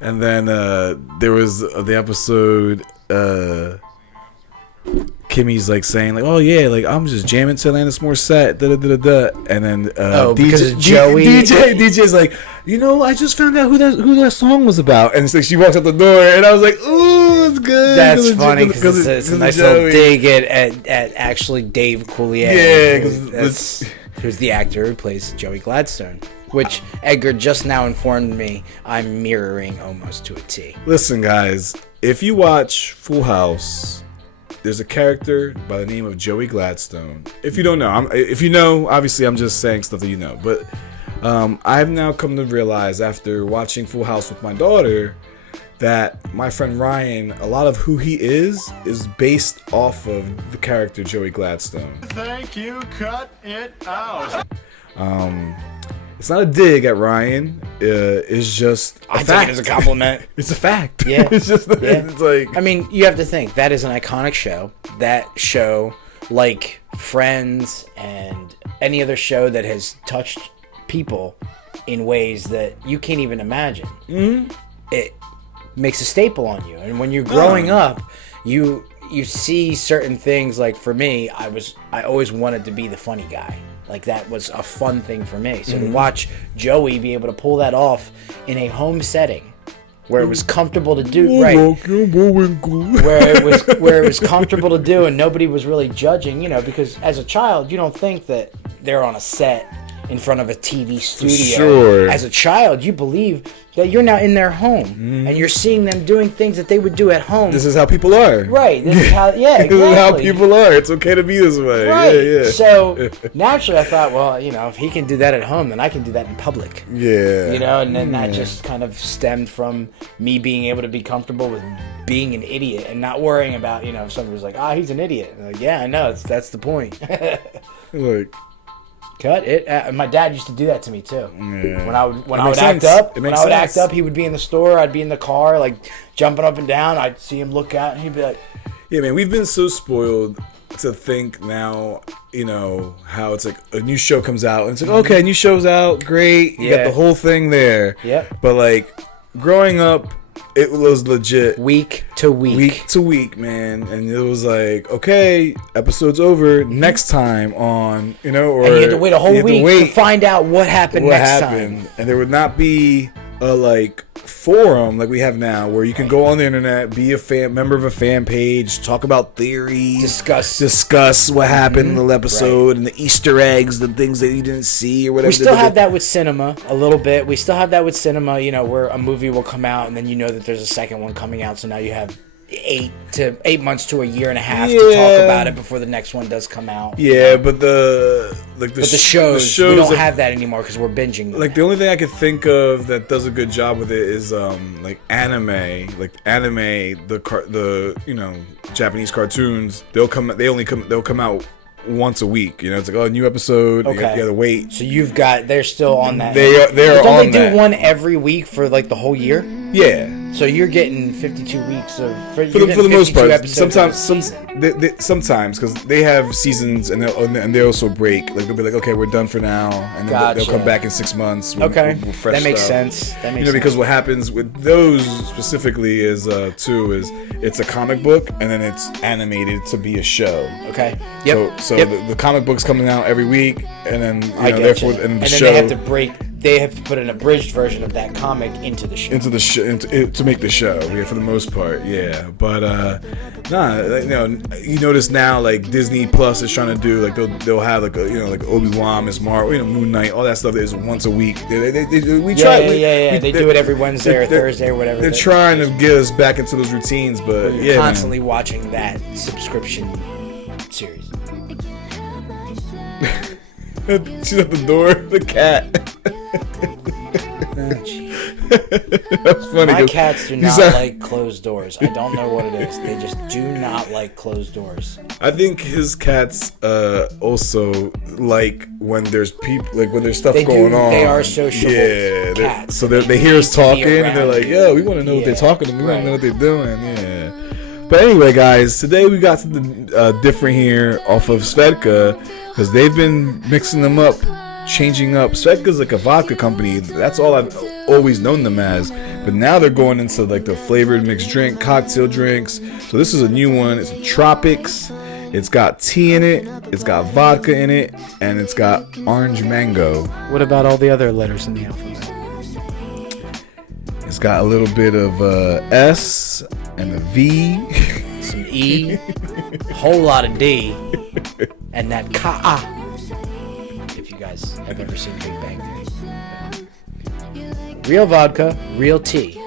And then there was the episode. Kimmy's like saying like, oh yeah, like I'm just jamming to Alanis Morissette, da da da da, and then because of Joey, DJ's like, you know, I just found out who that song was about, and it's like she walks out the door, and I was like, ooh, it's good. That's funny because it's a nice little dig at actually Dave Coulier, who's the actor who plays Joey Gladstone, which Edgar just now informed me I'm mirroring almost to a T. Listen, guys, if you watch Full House, there's a character by the name of Joey Gladstone. If you don't know, if you know, obviously I'm just saying stuff that you know. But I've now come to realize after watching Full House with my daughter that my friend Ryan, a lot of who he is based off of the character Joey Gladstone. Thank you. Cut it out. It's not a dig at Ryan. It's just a fact. I take it as a compliment. It's a fact. Yeah. It's just it's like, I mean, you have to think that is an iconic show. That show, like Friends and any other show that has touched people in ways that you can't even imagine. Mm-hmm. It makes a staple on you. And when you're growing up, you see certain things. Like for me, I always wanted to be the funny guy. Like that was a fun thing for me. So to watch Joey be able to pull that off in a home setting where it was comfortable to do, right? Where it was comfortable to do, and nobody was really judging, you know, because as a child you don't think that they're on a set in front of a TV studio. Sure. As a child, you believe that you're now in their home and you're seeing them doing things that they would do at home. This is how people are. Right. This is how, yeah, exactly. This is how people are. It's okay to be this way. Right. Yeah. So naturally I thought, well, you know, if he can do that at home, then I can do that in public. Yeah. You know, and then that just kind of stemmed from me being able to be comfortable with being an idiot and not worrying about, you know, if somebody was like, he's an idiot. And I'm like, yeah, I know. That's the point. Like, cut it. My dad used to do that to me too. Yeah. When I would act up, he would be in the store. I'd be in the car, like jumping up and down. I'd see him look out, and he'd be like, "Yeah, man, we've been so spoiled to think now. You know how it's like a new show comes out, and it's like, okay, new show's out, great. You got the whole thing there. Yep. But like growing up, it was legit week to week, man, and it was like, okay, episode's over. Next time on, you know, or and you had to wait a whole week to find out what happened next time. And there would not be a like forum like we have now where you can go on the internet, be a member of a fan page, talk about theories, discuss what happened in the episode and the Easter eggs, the things that you didn't see or whatever. We still have that with cinema a little bit. We still have that with cinema, you know, where a movie will come out and then you know that there's a second one coming out, so now you have 8 months to a year and a half to talk about it before the next one does come out. Yeah, but the shows we don't have that anymore because we're binging them. Like the only thing I could think of that does a good job with it is like anime. Like anime, the you know, Japanese cartoons, they'll come out once a week. You know, it's like, a new episode. Okay. You gotta wait. So they're still on that. They're on that. Don't they do one every week for like the whole year? Yeah. So you're getting 52 weeks of for the most part. Sometimes because they have seasons and they also break. Like they'll be like, okay, we're done for now, and then they'll come back in 6 months. Okay, fresh that makes stuff. sense. Because what happens with those specifically is it's a comic book and then it's animated to be a show. Okay. Yep. So the comic book's coming out every week, and then then they have to break. They have to put an abridged version of that comic into the show. To make the show, yeah, for the most part, yeah. But you notice now, like Disney Plus is trying to do, like they'll have like like Obi-Wan, Miss Marvel, Moon Knight, all that stuff is once a week. They do it every Wednesday or Thursday or whatever. They're trying to get us back into those routines, but you're constantly watching that subscription series. She's at the door, the cat. That's funny. My cats do not like closed doors. I don't know what it is. They just do not like closed doors. I think his cats also like when there's people, like when there's stuff going on. They are sociable cats. So they hear us talking and they're like, yo, we want to know what they're talking about. We want to know what they're doing. Yeah. But anyway, guys, today we got something different here off of Svedka because they've been mixing them up changing up. Svedka's like a vodka company. That's all I've always known them as. But now they're going into like the flavored mixed drink, cocktail drinks. So this is a new one. It's a Tropics. It's got tea in it. It's got vodka in it, and it's got orange mango. What about all the other letters in the alphabet? It's got a little bit of S and a V. Some E, a whole lot of D, and that Ka. If you guys have ever seen Big Bang Theory. Real vodka, real tea.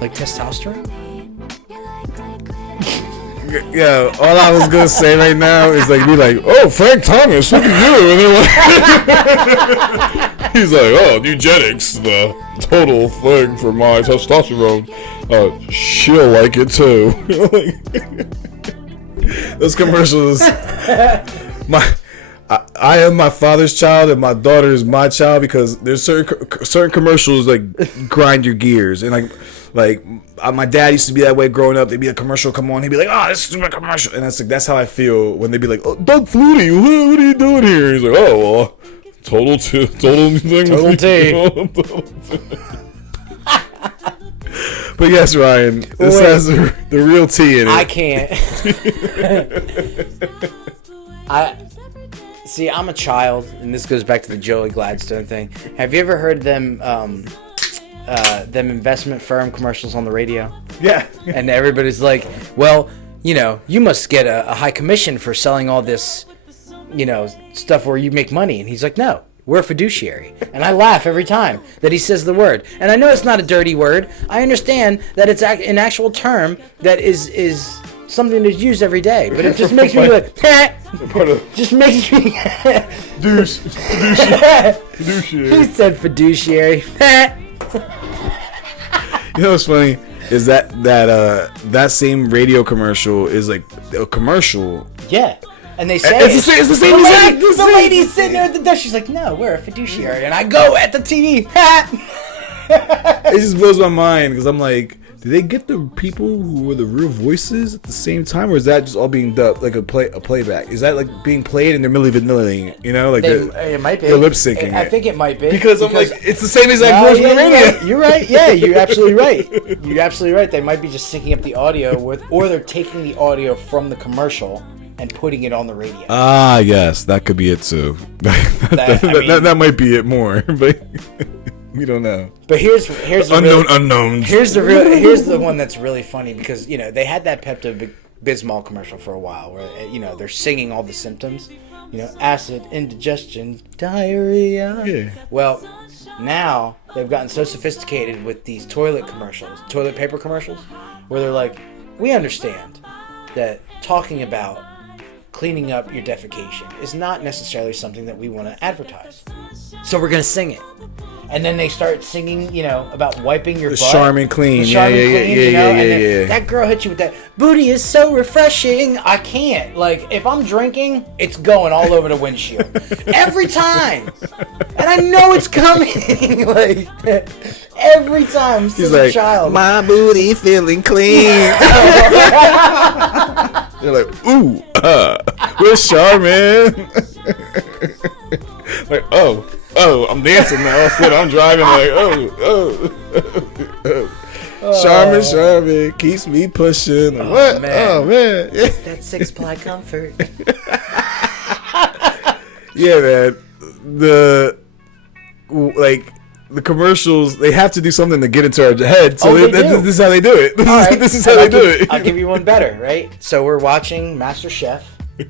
Like testosterone? Yeah, all I was gonna say right now is like, be like, oh, Frank Thomas, look at you, and they're like, he's like, oh, eugenics, the total thing for my testosterone. She'll like it too. Those commercials. I am my father's child and my daughter is my child, because there's certain commercials like grind your gears, and like my dad used to be that way growing up. There'd be a commercial come on, he'd be like, oh, this is a commercial, and that's how I feel when they'd be like, oh, Doug Flutie, what are you doing here? He's like, oh, well, total thing. Total tea. But yes, Ryan, this has the real tea in it. I can't. See, I'm a child, and this goes back to the Joey Gladstone thing. Have you ever heard them investment firm commercials on the radio? Yeah. And everybody's like, well, you must get a high commission for selling all this, stuff where you make money. And he's like, no, we're a fiduciary. And I laugh every time that he says the word. And I know it's not a dirty word. I understand that it's an actual term that is something that's used every day. But it just makes me like, just makes me... Douche. Fiduciary. He said fiduciary. You know what's funny is that same radio commercial is like a commercial. Yeah. And they say it's the same exact. The lady's sitting there at the desk. She's like, no, we're a fiduciary. And I go at the TV. It just blows my mind, because I'm like, did they get the people who were the real voices at the same time, or is that just all being dubbed like a playback? Is that like being played and they're milli-vanilling it? Like it might be. They're lip syncing. I think it might be, because I'm like, it's the same exact voice from the radio. You're right. Yeah, you're absolutely right. You're absolutely right. They might be just syncing up the audio or they're taking the audio from the commercial and putting it on the radio. Ah, yes, that could be it too. That might be it more, but. We don't know. But here's the unknowns. Here's the one that's really funny, because they had that Pepto-Bismol commercial for a while where they're singing all the symptoms, acid, indigestion, diarrhea. Yeah. Well, now they've gotten so sophisticated with these toilet paper commercials, where they're like, we understand that talking about cleaning up your defecation is not necessarily something that we want to advertise, so we're gonna sing it. And then they start singing, about wiping your butt. Charmin Clean. Yeah. That girl hit you with that. Booty is so refreshing. I can't. Like, if I'm drinking, it's going all over the windshield. Every time. And I know it's coming. Like, every time. He's like, child. My booty feeling clean. They're like, ooh, with Charmin. Like, oh, I'm dancing now. I'm driving like, Charmin keeps me pushing. Like, what? Man. Oh, man. Yeah. That 6-ply comfort. Yeah, man. The commercials, they have to do something to get into our head. So this is how they do it. This is how they do it. I'll give you one better, right? So we're watching Master Chef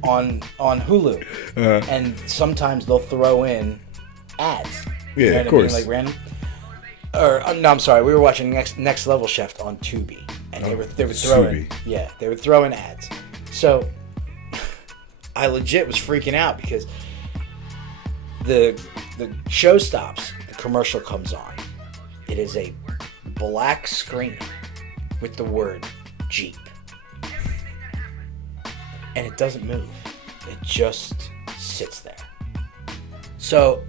on Hulu. And sometimes they'll throw in ads. Yeah, of course. Like random. Or no, I'm sorry. We were watching Next Level Chef on Tubi, and they were throwing they would throw in ads. So I legit was freaking out, because the show stops, the commercial comes on. It is a black screen with the word Jeep, and it doesn't move. It just sits there. So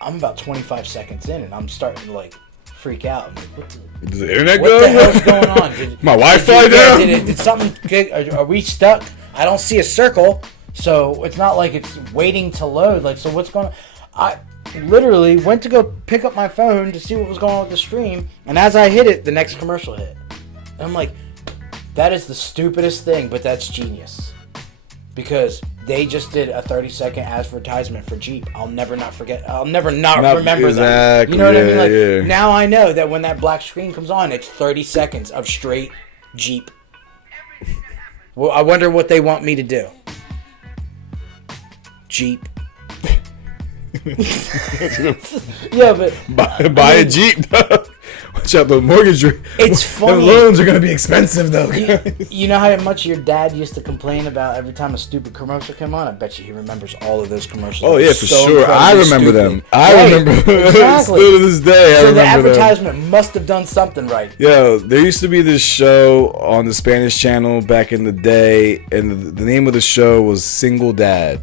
I'm about 25 seconds in, and I'm starting to like freak out. I'm like, what the internet go? What the hell's going on? My Wi-Fi down? Did something? Are we stuck? I don't see a circle. So it's not like it's waiting to load. Like, so what's going on? I literally went to go pick up my phone to see what was going on with the stream, and as I hit it, the next commercial hit. And I'm like, that is the stupidest thing, but that's genius. Because they just did a 30-second advertisement for Jeep. I'll never not remember exactly, that. You know what I mean? Like, yeah. now I know that when that black screen comes on, it's 30 seconds of straight Jeep. Well, I wonder what they want me to do. Jeep. Yeah, but buy a Jeep. Watch out, the mortgage rate. It's funny. The loans are gonna be expensive though. You know how much your dad used to complain about every time a stupid commercial came on? I bet you he remembers all of those commercials. Oh yeah, for sure. I remember them. Right. Remember Exactly. still to this day. So the advertisement must have done something right. Yo, there used to be this show on the Spanish channel back in the day, and the name of the show was Single Dad.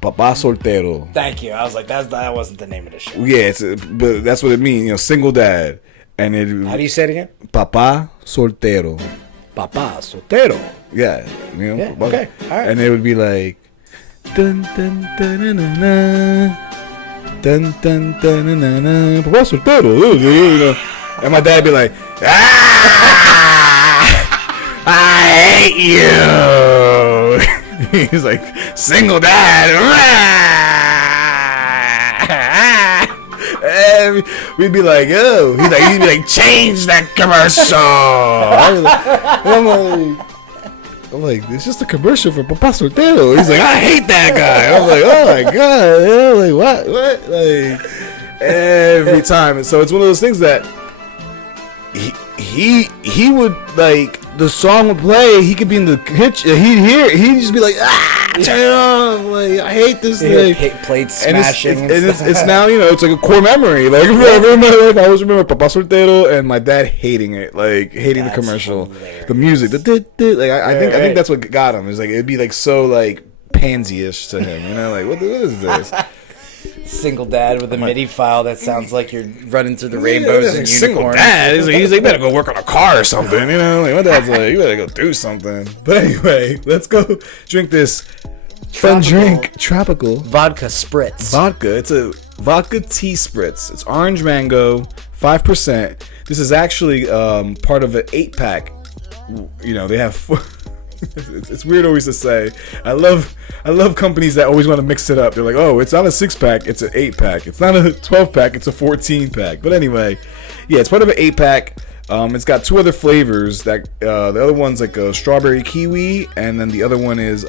Papá soltero. Thank you. I was like, that wasn't the name of the show. Yeah, but that's what it means. You know, single dad. And it. How do you say it again? Papá soltero. Papá soltero. Yeah, you know. Yeah, okay, all right. And it would be like, dun dun dun na na, dun dun dun na na, papá soltero. You know. And my dad would be like, I hate you. He's like, single dad. And we'd be like, oh. He'd be like, change that commercial. I'm like, it's just a commercial for Papá Soltero. He's like, I hate that guy. I'm like, oh my god. I'm like, what? Like, every time. And so it's one of those things that he would, like, the song would play, he could be in the kitchen, he'd just be like, turn it on, like, I hate this thing. Plate smashing. And it's now, you know, it's like a core memory. Like, forever in my life, I always remember Papá Soltero and my dad hating it, like, hating the commercial. Hilarious. The music, like, I think that's what got him. It's like, it'd be like so, like, pansy-ish to him, you know, like, what is this? Single dad with a MIDI file that sounds like you're running through the rainbows and unicorns. Single dad. He's like, you better go work on a car or something. You know, like my dad's like, you better go do something. But anyway, let's go drink this fun drink, tropical vodka spritz. Vodka. It's a vodka tea spritz. It's orange mango, 5%. This is actually part of an 8-pack. You know, they have. It's weird always to say. I love companies that always want to mix it up. They're like, oh, it's not a 6-pack, it's an 8-pack. It's not a 12-pack, it's a 14-pack. But anyway, yeah, it's part of an 8-pack. It's got 2 other flavors. That the other one's like a strawberry kiwi, and then the other one is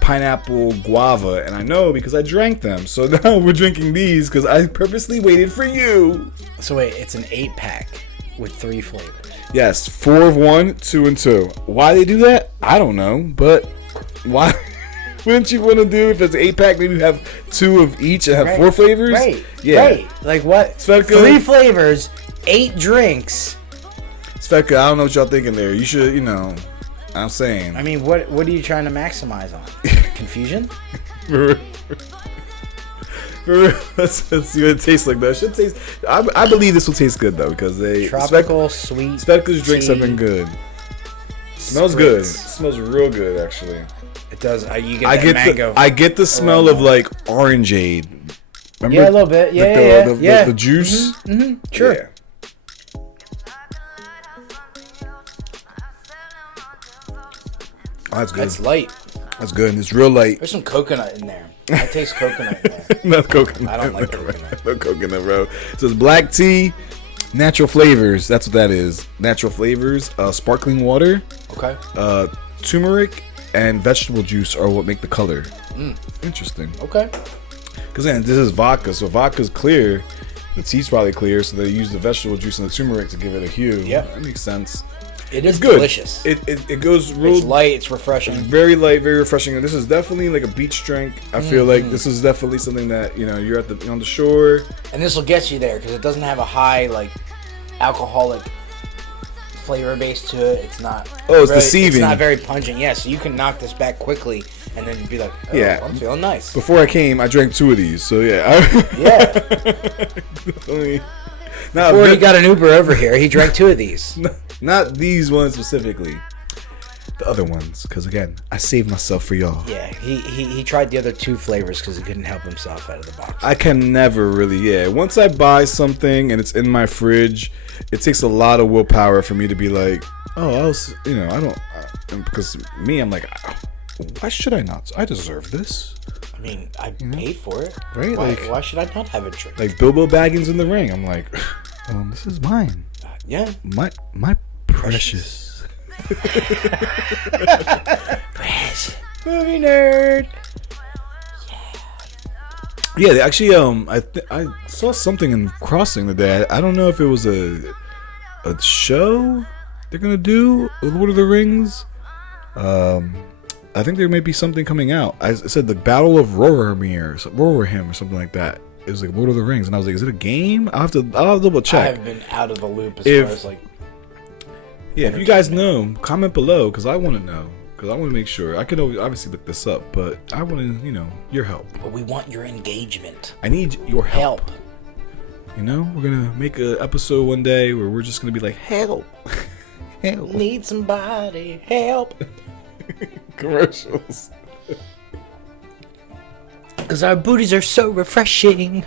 pineapple guava. And I know because I drank them. So now we're drinking these because I purposely waited for you. So wait, it's an 8-pack with 3 flavors. Yes, 4 of 1, 2 and 2. Why they do that? I don't know, but why wouldn't you want to do, if it's an 8-pack, maybe you have 2 of each and have 4 flavors? Right. Yeah. Right. Like what? Svedka, 3 flavors, 8 drinks. Svedka, I don't know what y'all thinking there. You should, you know, I'm saying. I mean, what are you trying to maximize on? Confusion? Let's see what it tastes like though. It should taste. I believe this will taste good though because they tropical sweet. Svedka's drinks have been good. Smells good. It smells real good actually. It does. You get that mango. I get the smell of like orangeade. Remember? Yeah, a little bit. Yeah, the juice. Mm-hmm. Sure. Yeah. Oh, that's good. That's light. That's good. And it's real light. There's some coconut in there. I taste coconut in there. No coconut. I don't like coconut. No coconut, bro. So it's black tea, natural flavors. That's what that is. Natural flavors. Sparkling water. Okay. Turmeric and vegetable juice are what make the color. Interesting. Okay. Because then this is vodka, so vodka's clear. The tea's probably clear, so they use the vegetable juice and the turmeric to give it a hue. Yeah, that makes sense. It is good. Delicious. It goes real. It's light. It's refreshing. It's very light, very refreshing. And this is definitely like a beach drink. I feel like this is definitely something that, you know, you're on the shore. And this will get you there because it doesn't have a high like alcoholic flavor base to it. It's not. Oh, it's deceiving. It's not very pungent. Yeah, so you can knock this back quickly and then be like, oh, yeah, I'm feeling nice. Before I came, I drank 2 of these. So yeah. Yeah. Before he got an Uber over here, he drank 2 of these. Not these ones specifically. the other ones, because again, I saved myself for y'all. Yeah, he tried the other 2 flavors because he couldn't help himself out of the box. I can never really, once I buy something and it's in my fridge, it takes a lot of willpower for me to be like, oh, I don't, because me, I'm like, why should I not? I deserve this. I mean, I paid for it. Right? Why should I not have a drink? Like Bilbo Baggins in the ring. I'm like, this is mine. Yeah. My precious. Precious. Movie nerd. Yeah, they actually, I saw something in Crossing today. I don't know if it was a show they're gonna do with Lord of the Rings. I think there may be something coming out. I said the Battle of Rohirrim or something like that. It was like Lord of the Rings, and I was like, is it a game? I'll have to double check. I've been out of the loop as far as like. Yeah, if you guys know, comment below, because I want to know. Because I want to make sure. I could obviously look this up, but I want to, your help. But we want your engagement. I need your help. We're going to make an episode one day where we're just going to be like, help. Help. Need somebody. Help. Commercials. Because our booties are so refreshing.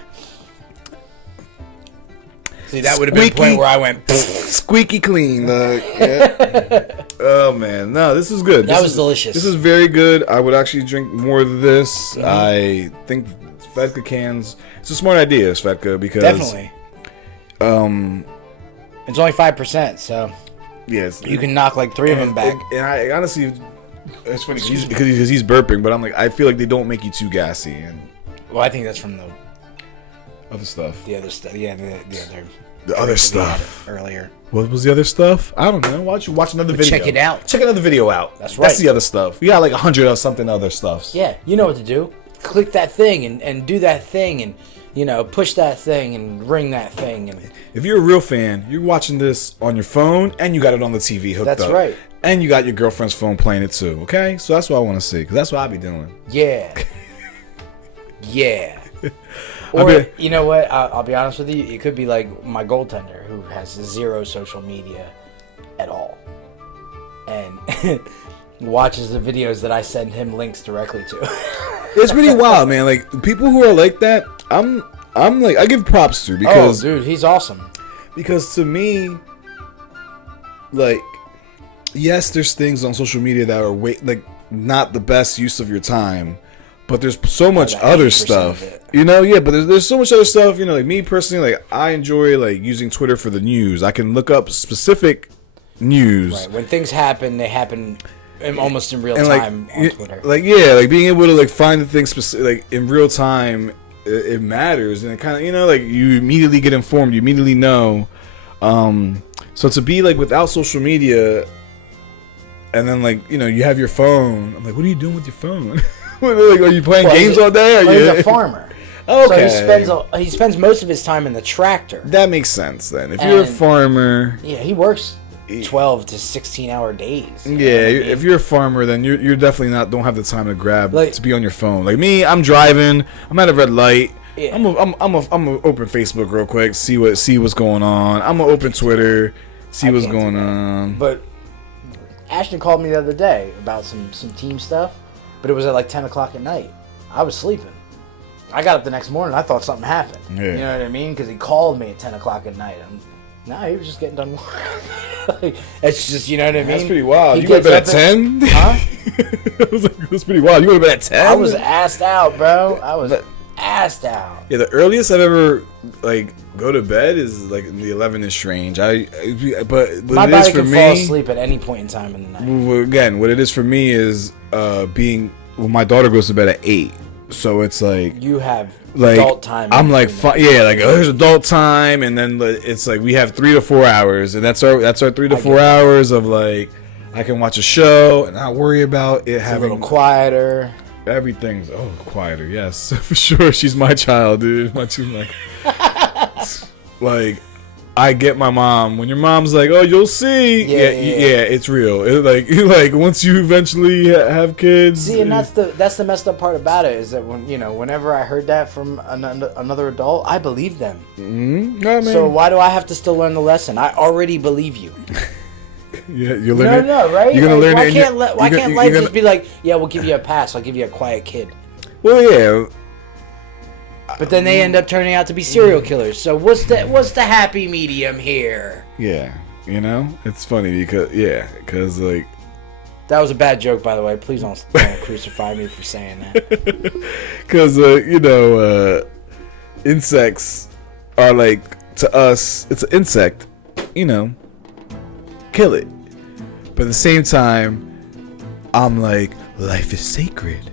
See, that would have been the point where I went squeaky clean. Yeah. Oh man, no, this is good. That was delicious. This is very good. I would actually drink more of this. Mm-hmm. I think Svedka cans. It's a smart idea, Svedka, because definitely. It's only 5%, so yes, you can knock like 3 of them back. And I honestly, it's funny because he's burping, but I'm like, I feel like they don't make you too gassy. And well, I think that's from the other stuff. The other stuff, yeah, the other stuff earlier. What was the other stuff? I don't know. Why don't you watch another video? Check it out. Check another video out. That's right. That's the other stuff. We got like 100 or something other stuffs. Yeah, you know what to do. Click that thing and do that thing and push that thing and ring that thing. And if you're a real fan, you're watching this on your phone and you got it on the TV hooked up. That's right. And you got your girlfriend's phone playing it too. Okay, so that's what I want to see because that's what I be doing. Yeah. Yeah. Or, you know what? I'll be honest with you. It could be like my goaltender who has 0 social media at all. And watches the videos that I send him links directly to. It's pretty wild, man. Like, people who are like that, I'm like, I give props to because... Oh, dude, he's awesome. Because to me, like, yes, there's things on social media that are, not the best use of your time. But there's so much other stuff, yeah. But there's so much other stuff, like me personally, like I enjoy like using Twitter for the news. I can look up specific news. Right. When things happen, they happen almost in real time on Twitter. Like being able to like find the things specific, like in real time, it matters, and it kind of like you immediately get informed, you immediately know. So to be like without social media, and then like you have your phone. I'm like, what are you doing with your phone? Like, are you playing games all day? He's a farmer. Okay. So he spends most of his time in the tractor. That makes sense then. If you're a farmer, yeah, he works 12 to 16-hour days. Yeah, if you're a farmer, then you're definitely don't have the time to grab to be on your phone. Like me, I'm driving. I'm at a red light. Yeah. I'm gonna open Facebook real quick, see what's going on. I'm gonna open Twitter, see what's going on. But Ashton called me the other day about some team stuff. But it was at like 10 o'clock at night. I was sleeping. I got up the next morning. I thought something happened. Yeah. You know what I mean? Because he called me at 10 o'clock at night. He was just getting done work. It's just, you know what I mean? That's pretty wild. You went to bed at 10? Huh? I was like, that's pretty wild. You went to bed at 10? I was assed out, bro. I was assed out. Yeah, the earliest I've ever go to bed is like in the 11ish range. But my body can fall asleep at any point in time in the night. Again, what it is for me is my daughter goes to bed at 8, so it's like you have adult time. I'm like, there's adult time, and then it's like we have 3 to 4 hours, and that's our 3 to 4 hours of like I can watch a show and not worry about it having a little quieter. Everything's quieter, yes, for sure. She's my child, dude. Like I get my mom when your mom's like, "Oh, you'll see." Yeah, it's real. It's like once you eventually have kids. See, and that's the messed up part about it is that whenever I heard that from another adult, I believed them. Mm-hmm. No, man. So why do I have to still learn the lesson? I already believe you. Yeah, you're learning. No, right? You're gonna learn why it. Why can't life just be like, yeah, we'll give you a pass. I'll give you a quiet kid. Well, yeah. But then they end up turning out to be serial killers. So what's the happy medium here? Yeah, you know, it's funny because like that was a bad joke, by the way. Please don't crucify me for saying that. Because insects are like, to us, it's an insect. You know, kill it. But at the same time, I'm like, life is sacred.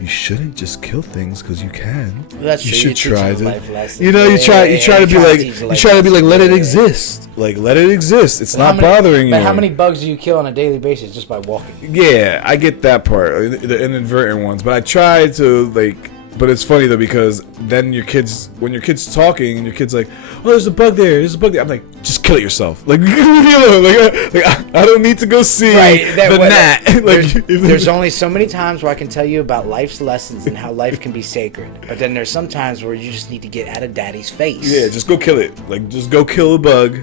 You shouldn't just kill things because you can. That's you true. should try to. Life lesson. You know, you try to be like, let it exist. Like, let it exist. It's not bothering you. But how many bugs do you kill on a daily basis just by walking? Yeah, I get that part, the inadvertent ones. But I try to like. But it's funny though, because then when your kid's talking and your kid's like, "Oh, there's a bug there. There's a bug there." I'm like, "Just kill it yourself. Like, leave me alone. Like I don't need to go see the gnat." Like, there's only so many times where I can tell you about life's lessons and how life can be sacred. But then there's some times where you just need to get out of daddy's face. Yeah, just go kill it. Like, just go kill a bug.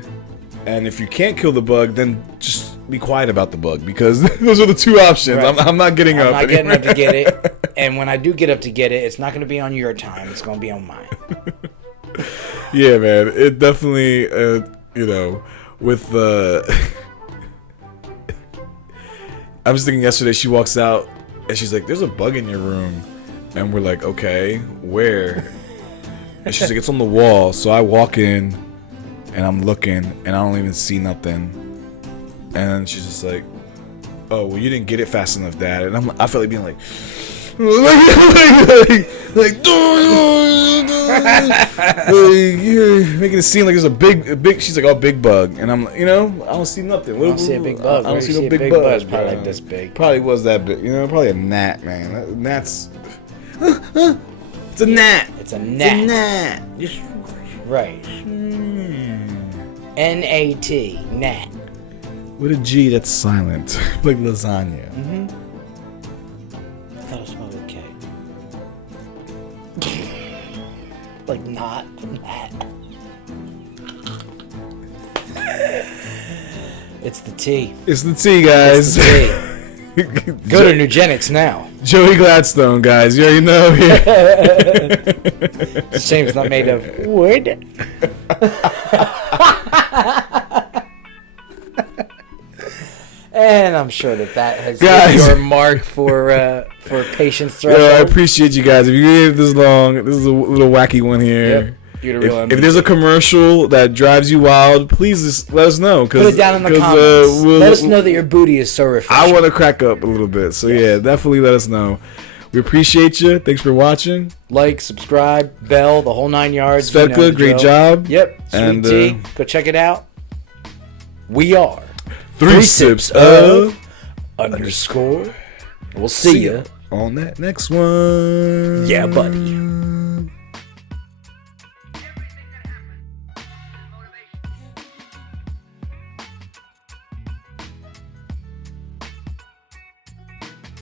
And if you can't kill the bug, then just be quiet about the bug, because those are the two options. Right. I'm not getting up. I'm not getting up to get it. And when I do get up to get it, it's not going to be on your time. It's going to be on mine. Yeah, man. It definitely, you know, with the... I was thinking yesterday, she walks out and she's like, "There's a bug in your room." And we're like, "Okay, where?" And she's like, "It's on the wall." So I walk in and I'm looking and I don't even see nothing. And she's just like, "Oh, well, you didn't get it fast enough, Dad." And I felt like being like, you're making it seem like there's a big. She's like, "Oh, big bug," and I'm like, you know, I don't see nothing. I don't see a big bug. I don't see no big bug. It's probably like this big. Probably was that big. You know, probably a gnat, man. Gnats. It's a gnat. It's a gnat. It's a gnat. Right. N-A-T. Gnat. With a G that's silent, like lasagna. Mm-hmm. I thought it was spelled with K. Like not gnat. It's the T. It's the T, guys. It's the T. Go to Nugenics now. Joey Gladstone, guys. You already know. This shame's not made of wood. And I'm sure that has hit your mark for patience threshold. Yeah, I appreciate you guys. If you gave it this long, this is a little wacky one here. Yep. You're the real if there's a commercial that drives you wild, please just let us know. Put it down in the comments. Let us know that your booty is so refreshing. I want to crack up a little bit. So yeah, definitely let us know. We appreciate you. Thanks for watching. Like, subscribe, bell, the whole 9 yards. Svedka, great job. Yep. Sweet tea. Go check it out. We are 3 sips of _. We'll see you on that next one. Yeah, buddy.